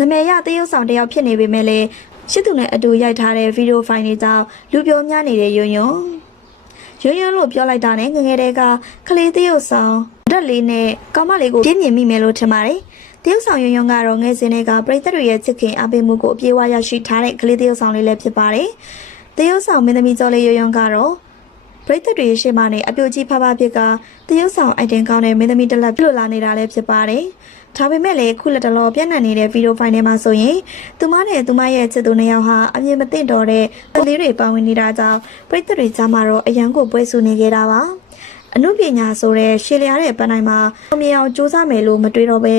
နမယ်ရတရုတ်ဆောင်တစ်ယောက်ဖြစ်နေပေမဲ့လည်းရှစ်သူနဲ့အတူရိုက်ထားတဲ့ဗီဒီယိုဖိုင်တွေကြောင့်လူပြောများနေတဲ့ယွန်းယွန်းယွန်းယွန်းလို့ပြောလိုက်တာနဲ့ငငယ်တဲကကလေးတရုတ်ဆောင်ဓာတ်လေးနဲ့ကောင်မလေးကိုပြင်းမြင်မိမယ်လို့ထင်ပါတယ်တရုတ်ဆောင်ယွန်းယွန်းကတော့ငယ်စဉ်တွေကပရိသတ်တွေရဲ့ချစ်ခင်အားပေးမှုကိုအပြည့်အဝရရှိထားတဲ့ကလေးတရုတ်ဆောင်လေးလည်းဖြစ်ပါတယ်တရုတ်ဆောင်မင်းသမီးကျော်လေးယွန်းယွန်းကတော့ပရိသတ်တွေရှေ့မှနေအပြိုကြီးဖဖဖြစ်ကတရုတ်ဆောင်အိုက်တင်ကောင်းတဲ့မင်းသမီးတစ်လက်ပြုတ်လာနေတာလည်းဖြစ်ပါတယ်။ဒါပေမဲ့လည်းခုလက်တလောပြန့်နှံ့နေတဲ့ဗီဒီယိုဖိုင်ထဲမှာဆိုရင်သူမနဲ့သူမရဲ့ချစ်သူနှစ်ယောက်ဟာအမြင်မသိတော့တဲ့ကလေးတွေပါဝင်နေတာကြောင့်ပရိသတ်တွေကြားမှာတော့အရန်ကိုပွဲဆူနေကြတာပါ။အမှုပညာဆိုတဲ့ရှည်လျားတဲ့ပန်းတိုင်းမှာအမြင်အောင်စူးစမ်းမယ်လို့မတွေးတော့ပဲ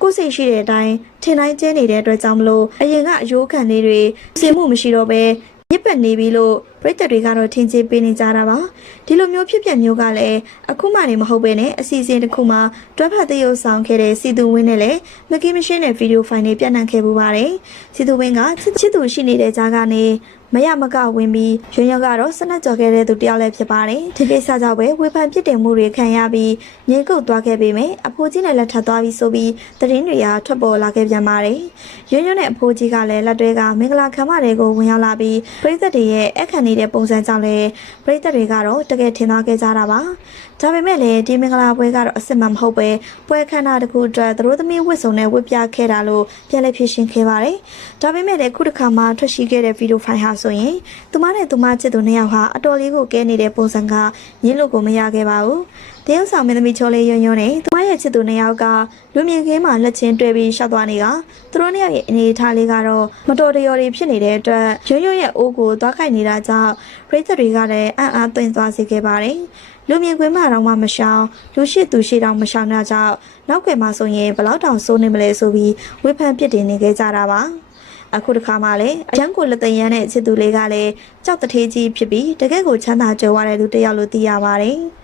ကိုယ်စိတ်ရှိတဲ့အတိုင်းထင်တိုင်းကျင်းနေတဲ့အတွက်ကြောင့်မလို့အရင်ကအယိုးခံလေးတွေစင်မှုမရှိတော့ပဲညစ်ပတ်နေပြီလို့ပြည်သက်တွေကတော့ထင်ကြေးပေးနေကြတာပါဒီလိုမျိုးဖြစ်ပျက်မျိုးကလည်းအခုမှနေမဟုတ်ပဲနဲ့အစီအစဉ်တစ်ခုမှတွဲဖက်သရုပ်ဆောင်ခဲ့တဲ့စီသူဝင်းနဲ့လည်းမကင်းမရှင်းတဲ့ဗီဒီယိုဖိုင်တွေပြန့်နှံ့ခဲ့ပူပါတယ်စီသူဝင်းကချစ်ချစ်သူရှိနေတဲ့ကြားကနေမရမကဝင်ပြီးရွံ့ရွံ့ကတော့စနက်ကြော်ခဲ့တဲ့သူတယောက်လည်းဖြစ်ပါတယ်ဒီကိစ္စကြောင့်ပဲဝေဖန်ပြစ်တင်မှုတွေခံရပြီးငြိမ်ကုတ်သွားခဲ့ပေမယ့်အဖိုးကြီးနဲ့လက်ထပ်သွားပြီးဆိုပြီးသတင်းတွေကထွက်ပေါ်လာခဲ့ပြန်ပါတယ်ရွံ့ရွံ့နဲ့အဖိုးကြီးကလည်းလက်တွဲကမင်္ဂလာခမ်းမတွေကိုဝင်ရောက်လာပြီးပြည်သက်တွေရဲ့အခန့်နေတဲ့ပုံစံကြောင့်လည်းပြည်သက်တွေကတော့တကယ်ထင်သားခဲ့ကြတာပါဒါပေမဲ့လည်းဒီမင်္ဂလာပွဲကတော့အစ်စ်မှမဟုတ်ပဲပွဲခမ်းနားတစ်ခုအတွက်သူတို့သမီးဝတ်စုံနဲ့ဝတ်ပြခဲ့တာလို့ပြန်လည်ဖြစ်ရှင်းခဲ့ပါတယ်ဒါပေမဲ့လည်းခုတစ်ခါမှထွက်ရှိခဲ့တဲ့ဗီဒီယိုဖိုင်ဟာဆိုရင်သူမနဲ့သူမချစ်သူနှစ်ယောက်ဟာအတော်လေးကိုကဲနေတဲ့ပုံစံကညင်းလို့ကိုမရခဲ့ပါဘူးတရုတ်ဆောင်မင်းသမီးချောလေးရွံ့ရွံ့နဲ့သူမ ရဲ့ချစ်သူနှစ်ယောက်ကလူမြင်ခင်းမှာလက်ချင်းတွဲပြီးရှောက်သွားနေကသူတို့နှစ်ယောက်ရဲ့အနေအထားလေးကတော့မတော်တရော်တွေဖြစ်နေတဲ့အတွက်ရွံ့ရွံ့ရဲ့အိုးကိုသွားခိုက်နေတာကြောင့်ပရိသတ်တွေကလည်းအံ့အားသွင်းသွားစေခဲ့ပါတယ်လူမြင်ကွင်းမှာတော့မှမရှောင်လူရှိသူရှိတောင်မရှောင်တာကြောင့်နောက်ွယ်မှာဆိုရင်ဘယ်လောက်တောင်စိုးနေမလဲဆိုပြီးဝေဖန်ပြစ်တင်နေခဲ့ကြတာပါအခုတစ်ခါမှလည်းအရန်ကိုလက်တရန်တဲ့ချစ်သူလေးကလည်းကြောက်တထေးကြီးဖြစ်ပြီးတကယ့်ကိုချမ်းသာကြွယ်ဝတဲ့သူတစ်ယောက်လို့သိရပါတယ်။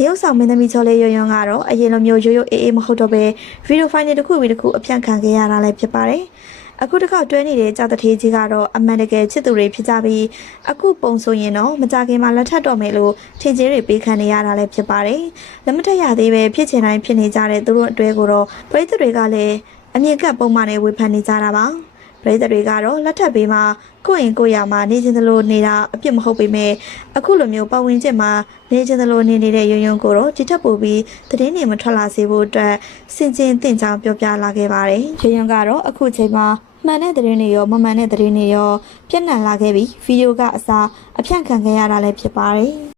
တရုတ်ဆောင်မင်းသမီးချောလေးရွံ့ရွံ့ကတော့အရင်လိုမျိုးရိုးရိုးအေးအေးမဟုတ်တော့ပဲဗီဒီယိုဖိုင်တွေတစ်ခုပြီးတစ်ခုအပြန့်ခံခဲ့ရတာလည်းဖြစ်ပါတယ်။အခုတစ်ခေါက်တွဲနေတဲ့ကြောက်တထေးကြီးကတော့အမှန်တကယ်ချစ်သူတွေဖြစ်ကြပြီးအခုပုံဆိုရင်တော့မကြခင်မှာလက်ထပ်တော့မယ်လို့ထင်ကြီးတွေပေးခံနေရတာလည်းဖြစ်ပါတယ်။လက်မထက်ရသေးပဲဖြစ်ချင်တိုင်းဖြစ်နေကြတဲ့သူတို့အတွဲကိုတော့ပရိသတ်တွေကလည်းအမြင့်ကပ်ပုံမှန်နဲ့ဝေဖန်နေကြတာပါ။ ပရိသတ်တွေကတော့လက်ထပ်ပေးမှာကိုယ့်ရင်ကိုယ့်ရာမှာနေခြင်းသလိုနေတာအပြစ်မဟုတ်ပေမဲ့အခုလိုမျိုးပတ်ဝန်းကျင်မှာနေခြင်းသလိုနေနေတဲ့ရုံရုံကိုတော့ဒီထက်ပိုပြီးသတင်းတွေမထွက်လာစေဖို့အတွက်စင်ကျင်တင့်ကြောင်ပြောပြလာခဲ့ပါတယ်။ရုံရုံကတော့အခုချိန်မှာမှန်တဲ့သတင်းတွေရောမမှန်တဲ့သတင်းတွေရောပြန့်နှံ့လာခဲ့ပြီးဗီဒီယိုကအစားအဖြန့်ခံခဲ့ရတာလည်းဖြစ်ပါတယ်။